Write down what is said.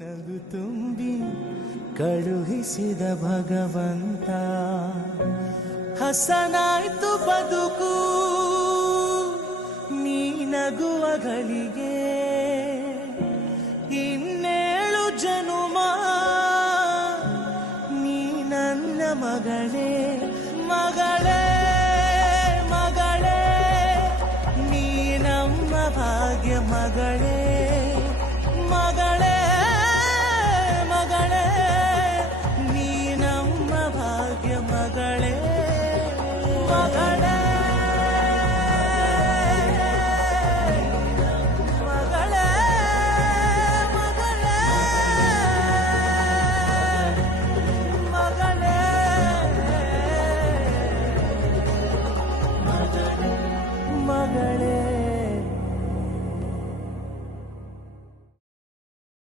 ನಗು ತುಂಬಿ ಕಳುಹಿಸಿದ ಭಗವಂತ ಹಸನಾಯ್ತು ಬದುಕು ನೀ ನಗುವ ಗಳಿಗೆ ಇನ್ನೇಳು ಜನುಮ ನೀ ನನ್ನ ಮಗಳೇ